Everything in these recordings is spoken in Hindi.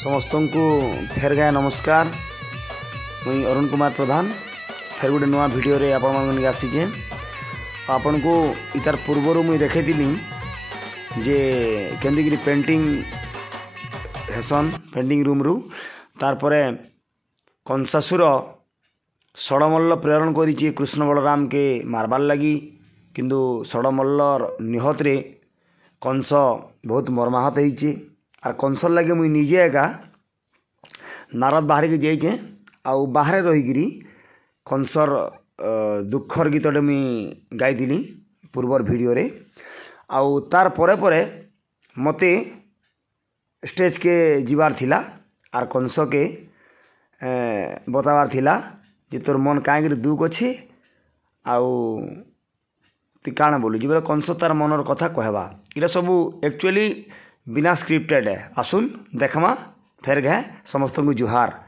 समस्त को फेर गाय नमस्कार। मुई अरुण कुमार प्रधान फेर गोटे नुआ भिडियो रे आपण मन आसीचे। आपण को इतार पूर्वर मुई देखैतिली जे केंदिगिरी पेंटिंग हेसन पेंटिंग रूम रु तार परे कंसासुर षड़मल्ल प्रेरण करिछि कृष्ण बलराम के मारबार लगी, किंतु षड़मल्लर निहत रे कंस बहुत मर्माहत होइछि। आर कंसर लगे मुई निजे एका नारद बाहर के जाइए आउ बाहर रहीकि कंसर दुखर गीतटे मुई गाइली पूर्वर भिडियो रे। आउ तार परे परे मते स्टेज के जीवार थिला आर कंस के बतावार थिला जे तोर मन कहीं दुख अच्छे आउ ती काण बोलू जी कंस तार मनर कथा कहवा। इटा सबू एक्चुअली बिना स्क्रिप्टेड है। आसुन देखमा फेर गए समस्त को जुहार।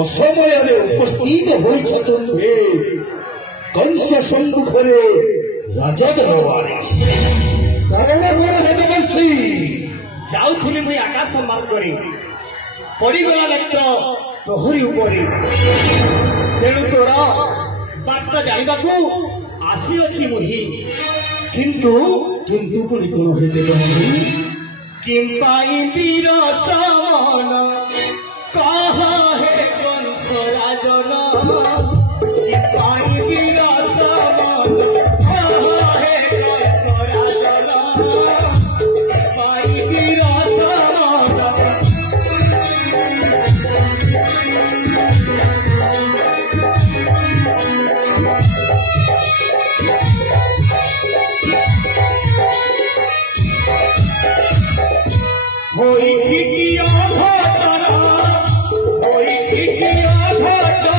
असमय उपस्थित होइछथि कंस सम्मुखरे राजा दरबारे कारण कोन देवसी जाउथुली मुई आकाश मार्ग करी पड़ीगला नेत्र तोहरी उपरी तेणु तोरा बार्ता जानिबाकू आसी अछि मुही किंतु किंतु पुनी कोन हे देवसी किंपाई वीर सामन कहा है कंस राजन किंपाई वीर सामन कहा है कंस राजन किंपाई वीर सामन होई छिकिया घटना होई छिकिया घटना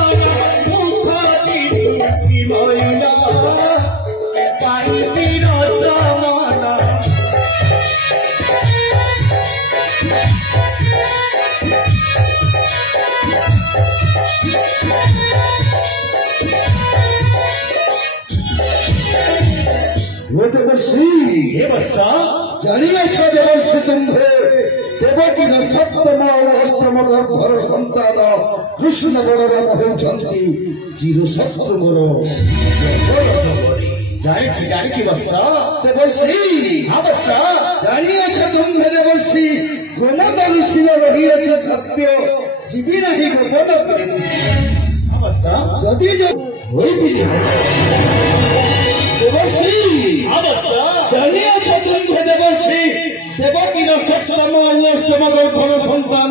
मुख दिसुची भइला पाई वीर सामन देवसी हे बसा जानिए छ देवसी तुम्भे देवकी न सप्तम और अष्टम गर्भर संतान कृष्ण बलराम होउछन्ति चिर सत्य मोर जानी छी बसा देवसी हां बसा जानिए छ तुम्भे देवसी गोमत ऋषि रही अछि सत्य जीवी नहीं गोपन करी हां बसा जदि जो होई भी देवसी अवश्य जानिए छ तुम्भे देवसी देव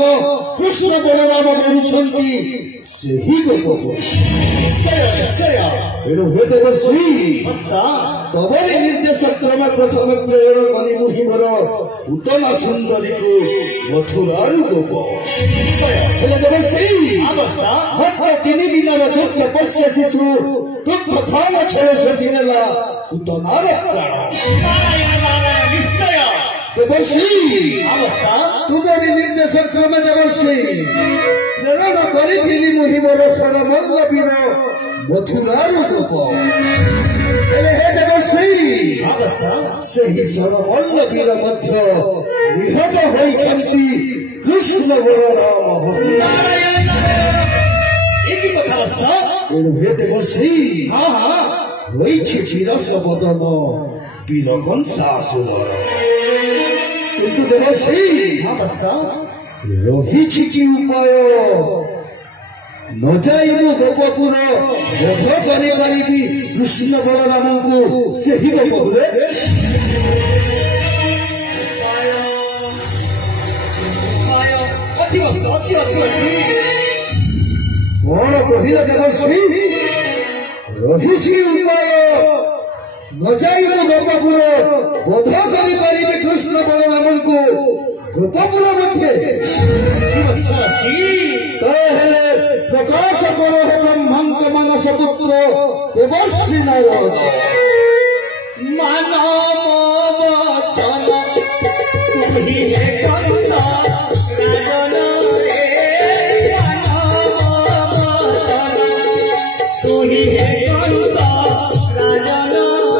नाम कृष्ण बलराम କରୁଛନ୍ତି ସେହି ଗୋପପୁର। ନିଶ୍ଚୟ ନିଶ୍ଚୟ ଏଣୁ ହେ ଦେବଶ୍ରୀ ବତ୍ସ ତବରି ନିର୍ଦ୍ଦେଶ କ୍ରମେ ପ୍ରଥମେ ପ୍ରେରଣ କଲି ମୁହିଁ ମୋର ପୁତନା ସୁନ୍ଦରୀକୁ ମଥୁରାରୁ ଗୋପ। ନିଶ୍ଚୟ ହେଲେ ଦେବଶ୍ରୀ ବତ୍ସ ମାତ୍ର 3 ଦିନର ଦୁଃଖ ତପସ୍ୟା ଶିଶୁ ଦୁଃଖ ଥାମ ଛେଳ ଶୋଷି ନେଲା ପୁତନାର ପ୍ରାଣ। ନାରାୟଣ ନାରାୟଣ ନିଶ୍ଚୟ ଦେବଶ୍ରୀ ବତ୍ସ ତୁମରି ନିର୍ଦ୍ଦେଶ କ୍ରମେ ଦେବଶ୍ରୀ ପ୍ରେରଣ କରିଥିଲି ମୁହିଁ ମୋର ସରମଲ୍ଲବୀର ମଥୁରାରୁ ଗୋପ। ହେଲେ ହେ ଦେବଶ୍ରୀ ବତ୍ସ ସେହି ସରମଲ୍ଲବୀର ମଧ୍ୟ ନିହତ ହୋଇଛନ୍ତି କୃଷ୍ଣ ବଳରାମ ହସ୍ତେ। ନାରାୟଣ ନାରାୟଣ ଏ କି କଥା ବତ୍ସ ଏଣୁ ହେ ଦେବଶ୍ରୀ ହଁ ହଁ ରହିଛି ଚିରସ ବଦନ ବୀର କଂସାସୁର। କିନ୍ତୁ ଦେବଶ୍ରୀ ବତ୍ସ ରହିଛି କି ଉପାୟ ନ ଯାଇ ମୁଁ ଗୋପପୁର ବୋଧ କରିପାରିବି କୃଷ୍ଣ ବଳରାମଙ୍କୁ ସେହି ଗୋପପୁରେ। ଅଛି ବତ୍ସ ଅଛି ଅଛି ଅଛି କଣ କହିଲେ ଦେବଶ୍ରୀ ରହିଛି ଉପାୟ ନ ଯାଇ ମୁଁ ଗୋପପୁର ବୋଧ କରିପାରିବି କୃଷ୍ଣ ବଳରାମଙ୍କୁ ଗୋପପୁର ମଧ୍ୟରେ। ଅଛି ଅଛି ତାହେଲେ ପ୍ରକାଶ କର ହେ ବ୍ରହ୍ମାଙ୍କ ମାନସ ପୁତ୍ର ଦେବଶ୍ରୀ ନାରଦ। ମାନବ ବଚନ ତୁହି ହେ କଂସ ରାଜନ ରେ ମାନବ ବଚନ ତୁହି ହେ କଂସ ରାଜନ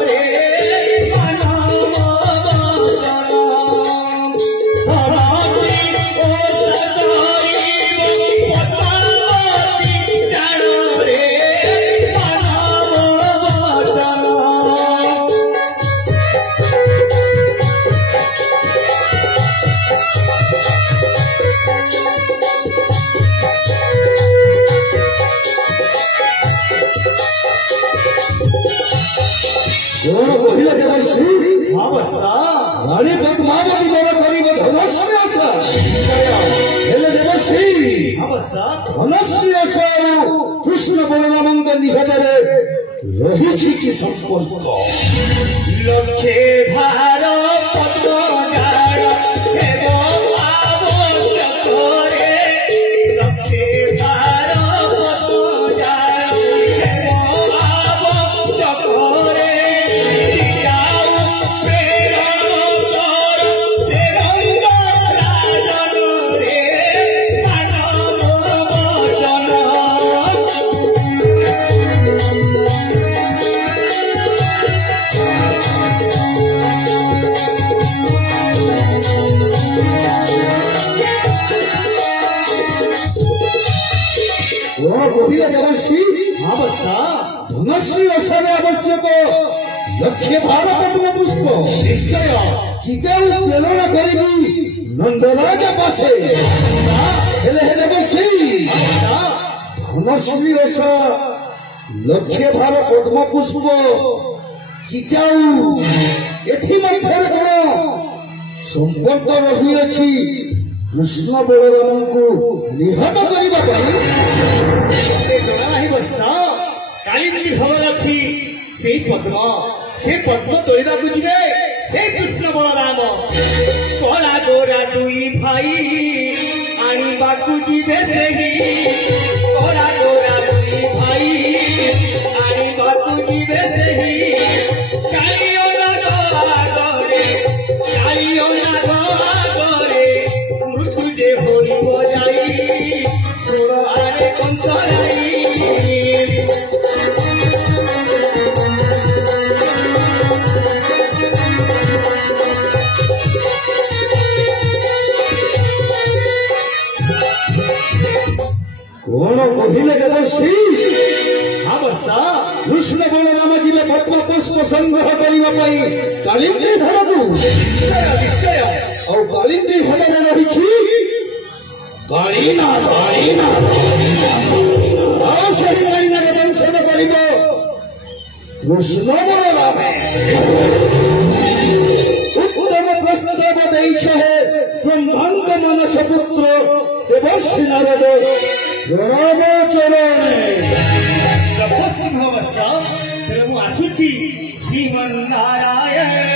ରେ ମାନବ ବଚନ ଧରତି ଓ ସତରିବ ପତାବତୀ ଜାଣ ରେ ମାନବ ବଚନ କଣ କହିଲେ ଦେବଶ୍ରୀ ବତ୍ସ ରାଣୀ ପଦ୍ମାବତୀ ବଡ଼ କରିବ ଧନଶ୍ରୀ ଆଶା। ହେଲେ ଦେବଶ୍ରୀ ବତ୍ସ ଧନଶ୍ରୀ ଆଶା ଆଉ କୃଷ୍ଣ ବଳରାମଙ୍କ ନିକଟରେ ରହିଛି କି ସମ୍ପର୍କ? ଲକ୍ଷେ ଭାର ପଦ୍ମ ଜାଳ ହେବ ଆବଶ୍ୟକରେ ଲକ୍ଷେ ଭାର ପଦ୍ମ ଜାଳ ହେବ ଆବଶ୍ୟକରେ ଯାଉ ପ୍ରେରଣ କର ସେ ରଙ୍ଗ ରାଜନରେ ମାନବ ବଚନ କଣ କହିଲେ ଦେବଶ୍ରୀ ବତ୍ସ ଧନଶ୍ରୀ ଆଶାରେ ଆବଶ୍ୟକ ଲକ୍ଷେ ଭାର ପଦ୍ମ ପୁଷ୍ପ ନିଶ୍ଚୟ ଚିତାଉ ପ୍ରେରଣା କରିବି ନନ୍ଦରାଜ ପାଶେ। ହେଲେ ହେ ଦେବଶ୍ରୀ ଧନଶ୍ରୀ ଆଶା ଲକ୍ଷେ ଭାର ପଦ୍ମ ପୁଷ୍ପ ଚିତାଉ ଏଥି ମଧ୍ୟରେ କଣ ସମ୍ପର୍କ ରହିଅଛି କୃଷ୍ଣ ବଳରାମଙ୍କୁ ନିହତ କରିବା ପାଇଁ? ଜଣା ନାହିଁ ବତ୍ସ କାଲି ଯେମିତି ଖବର ଅଛି ସେଇ ପଦ୍ମ ତୋଳିବାକୁ ଯିବେ ସେଇ କୃଷ୍ଣ ବଳରାମ କଳା ଗୋରା ଦୁଇ ଭାଇ ଆଣିବାକୁ ଯିବେ ସେହି କଳା ଗୋରା ଦୁଇ ଭାଇ ଆଣିବାକୁ ଯିବେ ସେହି କାଳିଅ ନାଗ ଆଗରେ ମୃତ୍ୟୁ ଯେ ହୋଇବ ଯାଇ ଶୁଣ ଆରେ କଂସରାଇ କଣ କହିଲେ ଦେବଶ୍ରୀ ବତ୍ସ କୃଷ୍ଣ ବଳରାମ ଯିବେ ପଦ୍ମ ପୁଷ୍ପ ସଂଗ୍ରହ କରିବା ପାଇଁ କାଳିନ୍ଦୀ ଘରକୁ। ନିଶ୍ଚୟ ଆଉ କାଳିନ୍ଦୀ ଘରରେ ରହିଛି କାଳିନା ଆଉ ସେହି କାଳିନାର ଦଂଶନ କରିବ କୃଷ୍ଣ ବଳରାମ। ଉତ୍ତମ ପ୍ରସ୍ତାବ ଦେଇଛ ହେ ବ୍ରହ୍ମାଙ୍କ ମାନସ ପୁତ୍ର দেবশ্রী নারদ প্রণাম চরণে। ଯଶସ୍ୱୀ ଭବସ୍ୟ ତେଣୁ ମୁଁ ଆସୁଛି ଶ୍ରୀମନ୍ନାରାୟଣ